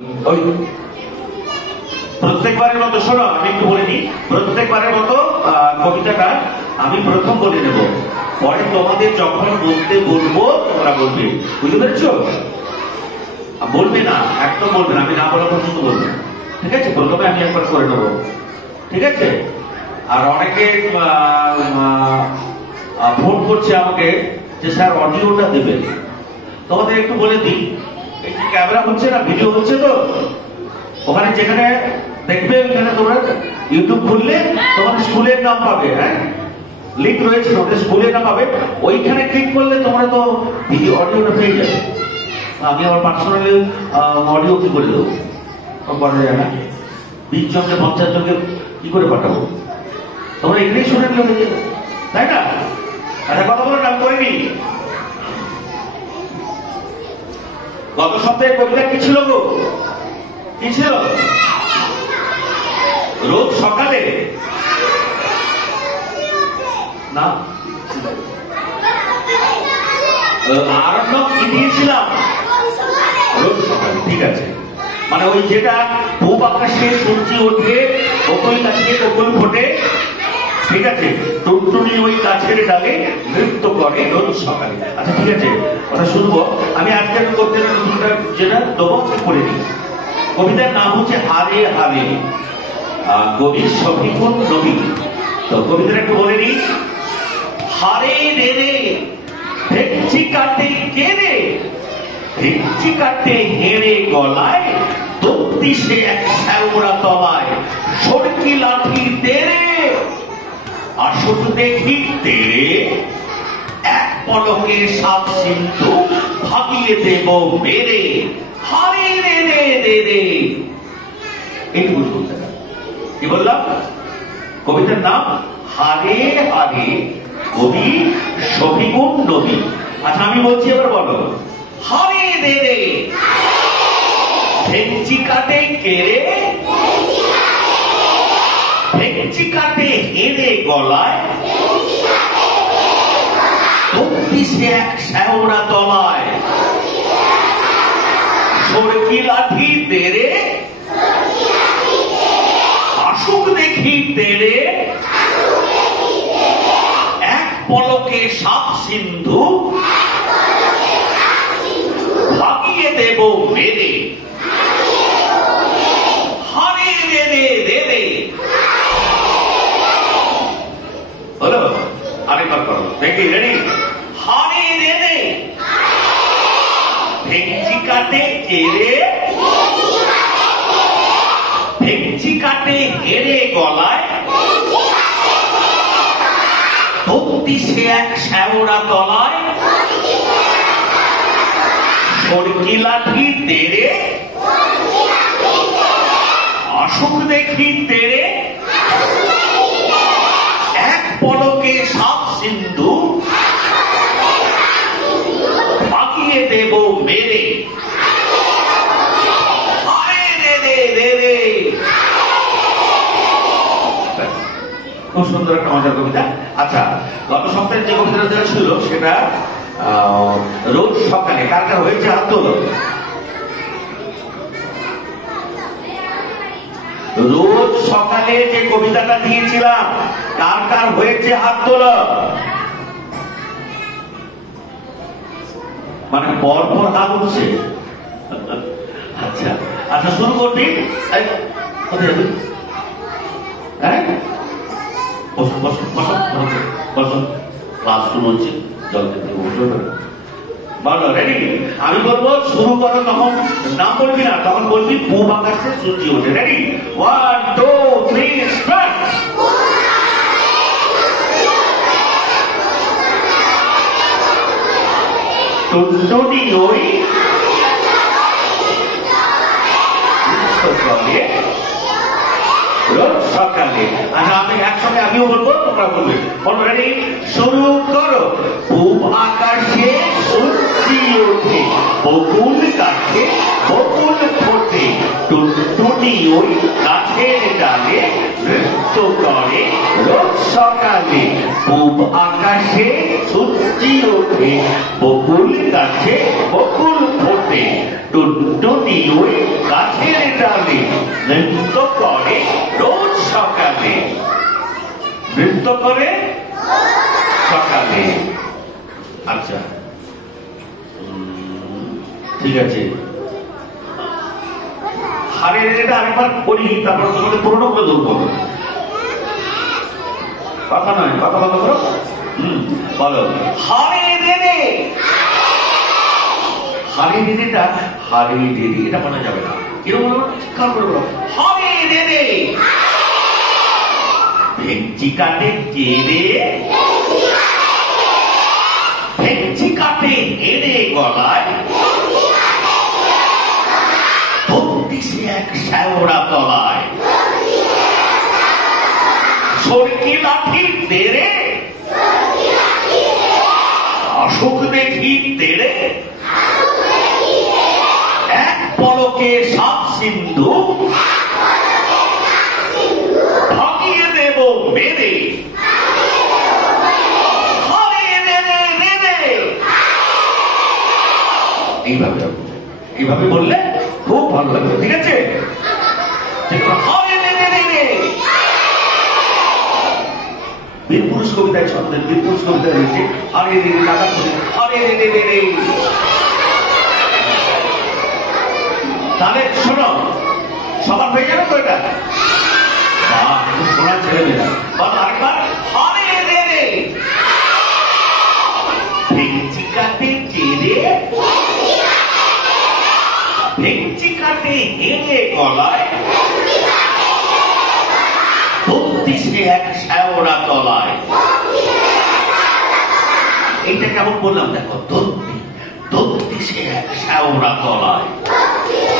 ওই প্রত্যেকবারের মতো শোনো, আমি একটু বলে নিই। প্রত্যেকবারের মতো কবিতাটা আমি প্রথম বলে নেব, পরে তোমাদের যখন বলতে বলবো তোমরা বলবে। বুঝতে পেরেছো? বলবে না, একদম বলবে না, আমি না বলা পর্যন্ত বলবে। ঠিক আছে? প্রথমে আমি একবার করে নেবো, ঠিক আছে? আর অনেকে ফোন করছে আমাকে যে স্যার অডিওটা দেবেন। তোমাদের একটু বলে দিই, একটু ক্যামেরা হচ্ছে না, ভিডিও হচ্ছে তো, ওখানে যেখানে দেখবে ওখানে তোমরা ইউটিউব খুললে তোমাদের স্কুলের নাম পাবে। হ্যাঁ, লিঙ্ক রয়েছে, তোমাদের স্কুলের নাম পাবে। ওইখানে ক্লিক করলে তোমরা তো ভিডিও অডিওটা পেয়ে যাবে। আমি আমার পার্সোনালি অডিও কি করে দেবো, করা যায় না। 20 জনকে 50 জনকে কি করে পাঠাবো? তোমরা এখানেই শুনে নিলে হয়ে যাবে, তাই না? একটা কথা বলে নাম করিনি। গত সপ্তাহে কবিতা কি ছিল গো? কি ছিল? রোজ সকালে না, আরণ্যক কি দিয়েছিলাম? রোজ সকালে। ঠিক আছে, মানে ওই যেটা পূব আকাশে সূর্য ওঠে, বকুল গাছে বকুল ফোটে, ঠিক আছে, টুনটুনি ওই গাছের ডালে নৃত্য করে রোজ সকালে। আচ্ছা ঠিক আছে, ওটা শুনবো। আমি আজকে কবিতা যেটা দেবো করে নিই। কবিতার নাম হচ্ছে হারে হারে, কবি শফিকুল নবী। তো কবিতাটা একটু বলে নিই। হারে রে রে ভেচ্ছি কাটে কে রে, ভেচ্ছি কাটে হেরে গলায়, তপ্তি সে এক শ্যাওড়া তলায়, সরকি লাঠি তেরে, আসুক দেখি তেরে, এক পলকে সাত সিন্ধু ভাবিয়ে দেব মেরে, হারে রে রে রে রে। এইটুকু শুনতে কি বললাম? কবিতার নাম হারে হারে, কবি শফিকুল নবী। আচ্ছা আমি বলছি, এবার বলো। হারে রে রে ভেঞ্চি কাটে কেড়ে, ভেঞ্চি কাটে হেরে গলায়, তপ্তি সে এক শ্যাওড়া তলায়, সরকি লাঠি তেরে, আসুক দেখি তেরে, এক পলকে সাত সিন্ধু ভাগিয়ে দেব মেরে, হারে রে রে রে রে। হলো? আরেকবার করো দেখি, রেডি? হারে রে রে ভেঞ্চি কাটে কেড়ে, ভেঞ্চি কাটে হেরে গলায়, তপ্তি সে এক শ্যাওড়া তলায়, সরকি লাঠি তেরে, আসুক দেখি তেরে, এক পলকে সাত সিন্ধু ভাগিয়ে দেব মেরে, হারে রে রে রে রে। খুব সুন্দর একটা মজার কবিতা। আচ্ছা, গত সপ্তাহে যে কবিতাটা ছিল সেটা রোজ সকালে। কার কার হয়েছে হাত তোলো? রোজ সকালে যে কবিতাটা দিয়েছিলাম, কার কার হয়েছে হাত তোলো? মানে পরপর হাত উঠছে। আচ্ছা আচ্ছা, শুরু করবি। হ্যাঁ, বসুন বসুন বসুন বসুন, ক্লাস শুরু হচ্ছে, জল খেতে বসে বলো। রেডি? আমি বলবো শুরু করো, তখন নাম বলবি না, তখন বলবি পূব আকাশে সূর্য ওঠে। রেডি? 1 2 3 স্টার্ট। টুনটুনি ওই রোজ সকালে। আচ্ছা আমি একসঙ্গে আমিও বলবো, তোমরা বলবে। বলো, রেডি? শুরু করো। পূব আকাশে সূর্য ওঠে, বকুল গাছে বকুল ফোটে, টুনটুনি ওই গাছের ডালে নৃত্য করে রোজ সকালে, পূব আকাশে সূর্য ওঠে, বকুল গাছে বকুল ফোটে, রাতে টুনটুনি ওই গাছের ডালে নৃত্য করে রোজ সকালে, নৃত্য করে সকালে। আচ্ছা ঠিক আছে, হারের এটা আরেকবার করি, তারপর তোমাদের পুরোনো করে ধরবো। কথা নয়, কথা বন্ধ করো। বলো হারে রে, হারে রেটা হারে রে, এটা বলা যাবে না। কিরকম বলবো, চিৎকার করে বলো হারে রে। ভেঞ্চি কাটে কে রে, ভেঞ্চি কাটে হেরে গলায়, বত্রিশে এক শ্যাওড়া তলায়, সরকি লাঠি তেরে, অসুখ দেখি তেরে, এক পলকে সাত সিন্ধু ভাগিয়ে দেব মেরে, এইভাবে এইভাবে বললে খুব ভালো লাগবে, ঠিক আছে? বীরপুরুষ কবিতায় ছন্দের, বীরপুরুষ কবিতায় রয়েছে আরে রে টাকা, আরে রে রে রে। তাহলে শোনো, সবার হয়ে যাবে তো এটা? শোনা ছেড়ে মেয়েরা বল আরেকবার, আরে রে রে। ভেঞ্চি কাটে চেরে, ভেঞ্চি কাটে হেঁড়ে গলায়, বত্রিশে এক শ্যাওড়া তলায়। এইটা কেমন বললাম দেখো, দত্তিশে এক শ্যাওড়া তলায়।